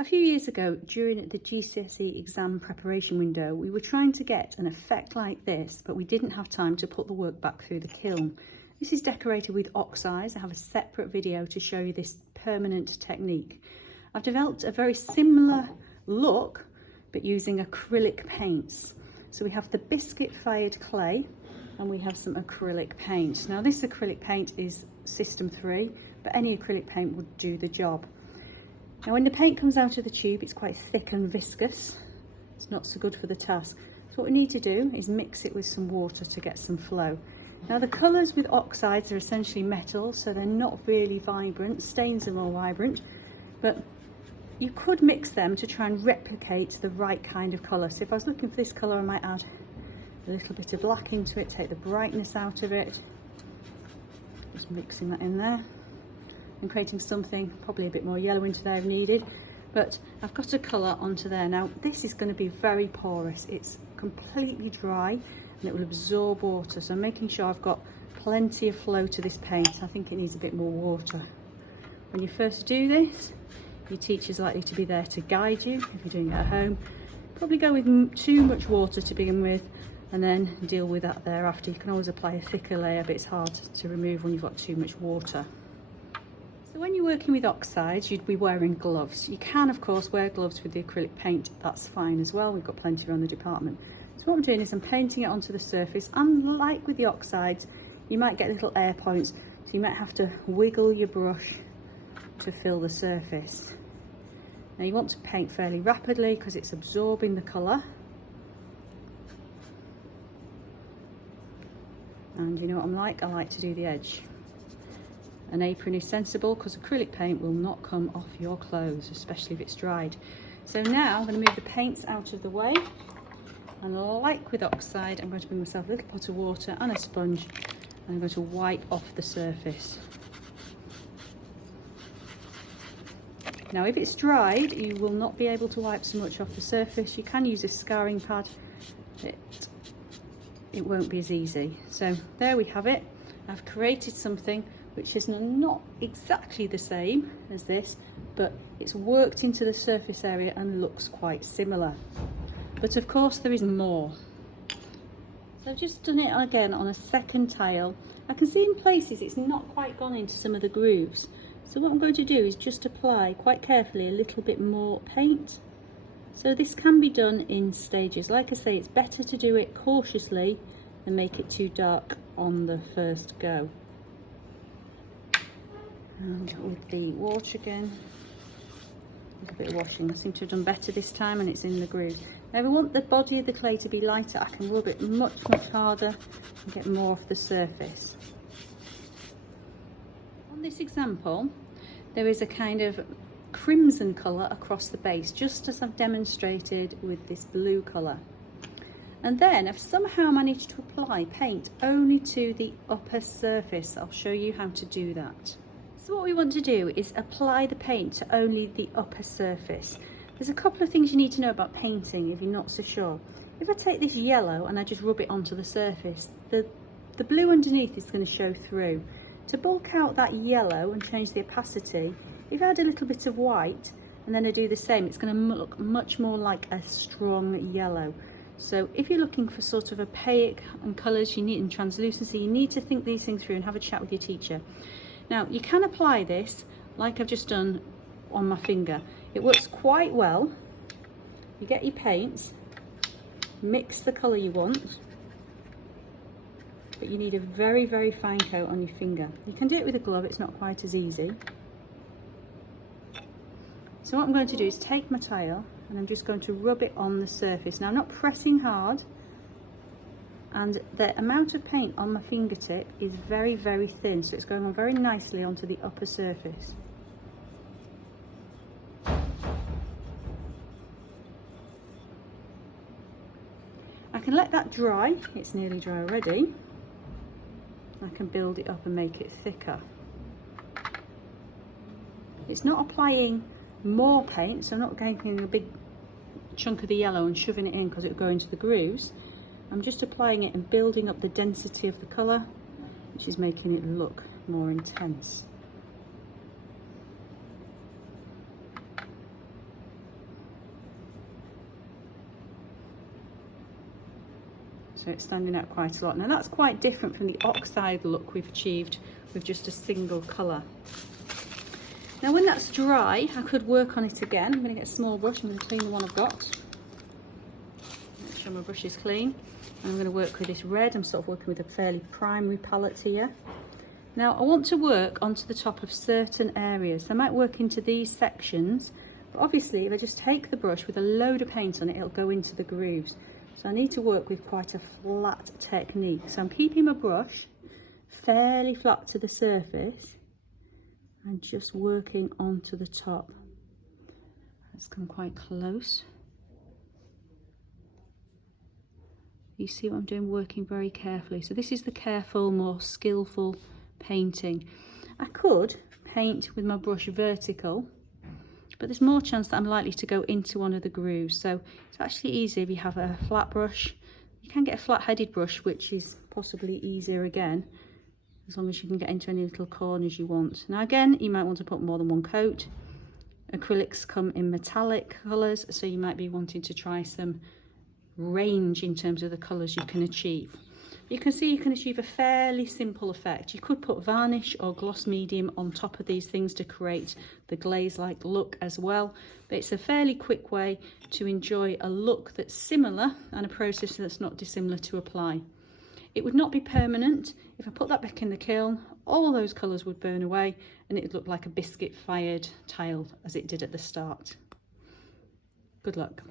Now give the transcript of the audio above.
A few years ago, during the GCSE exam preparation window, we were trying to get an effect like this, but we didn't have time to put the work back through the kiln. This is decorated with oxides. I have a separate video to show you this permanent technique. I've developed a very similar look, but using acrylic paints. So we have the biscuit fired clay and we have some acrylic paint. Now this acrylic paint is system 3, but any acrylic paint would do the job. Now when the paint comes out of the tube, it's quite thick and viscous. It's not so good for the task. So what we need to do is mix it with some water to get some flow. Now the colours with oxides are essentially metals, so they're not really vibrant. Stains are more vibrant, but you could mix them to try and replicate the right kind of colour. So if I was looking for this colour, I might add a little bit of black into it, take the brightness out of it. Just mixing that in there and creating something probably a bit more yellow into there if needed. But I've got a colour onto there. Now this is going to be very porous. It's completely dry and it will absorb water. So I'm making sure I've got plenty of flow to this paint. I think it needs a bit more water. When you first do this, your teacher's likely to be there to guide you. If you're doing it at home, probably go with too much water to begin with and then deal with that thereafter. You can always apply a thicker layer, but it's hard to remove when you've got too much water. So when you're working with oxides, you'd be wearing gloves. You can of course wear gloves with the acrylic paint, that's fine as well. We've got plenty around the department. So what I'm doing is I'm painting it onto the surface. Unlike with the oxides, you might get little air points, so you might have to wiggle your brush to fill the surface. Now you want to paint fairly rapidly because it's absorbing the colour. And you know what I'm like? I like to do the edge. An apron is sensible because acrylic paint will not come off your clothes, especially if it's dried. So now I'm going to move the paints out of the way. And like with oxide, I'm going to bring myself a little pot of water and a sponge, and I'm going to wipe off the surface. Now if it's dried, you will not be able to wipe so much off the surface. You can use a scouring pad, it won't be as easy. So there we have it. I've created something which is not exactly the same as this, but it's worked into the surface area and looks quite similar. But of course there is more. So I've just done it again on a second tile. I can see in places it's not quite gone into some of the grooves. So what I'm going to do is just apply quite carefully a little bit more paint. So this can be done in stages. Like I say, it's better to do it cautiously than make it too dark on the first go. And with the water again, a little bit of washing. I seem to have done better this time and it's in the groove. Now if I want the body of the clay to be lighter, I can rub it much harder and get more off the surface. On this example, there is a kind of crimson colour across the base, just as I've demonstrated with this blue colour. And then I've somehow managed to apply paint only to the upper surface. I'll show you how to do that. So what we want to do is apply the paint to only the upper surface. There's a couple of things you need to know about painting if you're not so sure. If I take this yellow and I just rub it onto the surface, the blue underneath is going to show through. To bulk out that yellow and change the opacity, if I add a little bit of white and then I do the same, it's going to look much more like a strong yellow. So if you're looking for sort of opaque and colours you need and translucency, you need to think these things through and have a chat with your teacher. Now you can apply this like I've just done on my finger. It works quite well. You get your paints, mix the colour you want, but you need a very fine coat on your finger. You can do it with a glove, it's not quite as easy. So what I'm going to do is take my tile and I'm just going to rub it on the surface. Now I'm not pressing hard, and the amount of paint on my fingertip is very thin, so it's going on very nicely onto the upper surface. I can let that dry, it's nearly dry already. I can build it up and make it thicker. It's not applying more paint, so I'm not taking a big chunk of the yellow and shoving it in because it will go into the grooves. I'm just applying it and building up the density of the colour, which is making it look more intense. So it's standing out quite a lot. Now that's quite different from the oxide look we've achieved with just a single colour. Now when that's dry, I could work on it again. I'm going to get a small brush, I'm going to clean the one I've got. Make sure my brush is clean. And I'm going to work with this red. I'm sort of working with a fairly primary palette here. Now I want to work onto the top of certain areas. So I might work into these sections, but obviously if I just take the brush with a load of paint on it, it'll go into the grooves. So I need to work with quite a flat technique. So I'm keeping my brush fairly flat to the surface and just working onto the top. Let's come quite close. You see what I'm doing, working very carefully. So this is the careful, more skillful painting. I could paint with my brush vertical, but there's more chance that I'm likely to go into one of the grooves. So it's actually easier if you have a flat brush. You can get a flat-headed brush, which is possibly easier again, as long as you can get into any little corners you want. Now again, you might want to put more than one coat. Acrylics come in metallic colours, so you might be wanting to try some range in terms of the colours you can achieve. You can see you can achieve a fairly simple effect. You could put varnish or gloss medium on top of these things to create the glaze-like look as well, but it's a fairly quick way to enjoy a look that's similar and a process that's not dissimilar to apply. It would not be permanent. If I put that back in the kiln, all those colours would burn away and it would look like a biscuit-fired tile as it did at the start. Good luck.